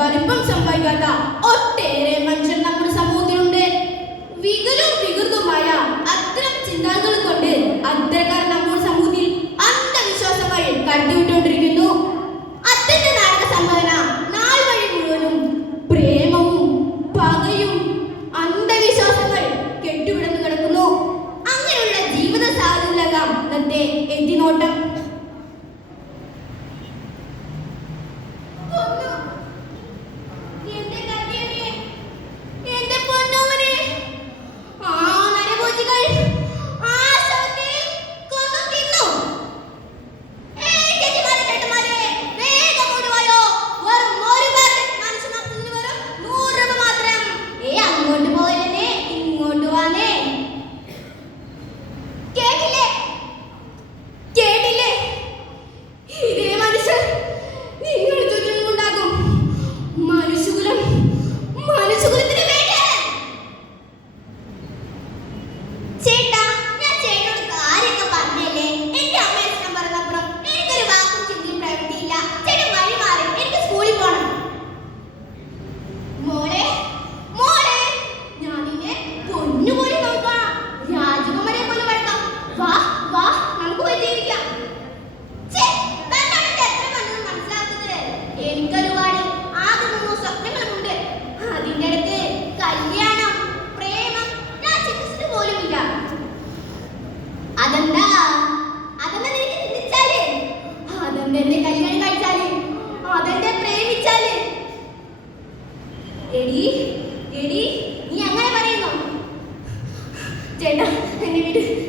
വലിപ്പം സംഭവിക്കാത്ത ഒട്ടേറെ മനുഷ്യർ നമ്മുടെ സമൂഹത്തിലുണ്ട്. വികലും വികൃതമായ അത്തരം ചിന്താഗതികൾ കൊണ്ട് അത്തരക്കാർ നമ്മുടെ സമൂഹത്തിൽ അന്ധവിശ്വാസങ്ങൾ കടത്തിവിട്ടുകൊണ്ടിരിക്കുന്നു. അത്തന്റെ നാടക സമ്മേളന നാൾ വഴി മുഴുവനും പ്രേമവും പകയും അന്ധവിശ്വാസങ്ങൾ കെട്ടുവിടന്നു കിടക്കുന്നു. അങ്ങനെയുള്ള ജീവിത സാഹചര്യങ്ങളാകാം ഇന്നത്തെ എത്തിനോട്ടം. എടി എടി നീ അങ്ങനെ പറയുന്നോ? ചേട്ടാ എന്നെ വിട്.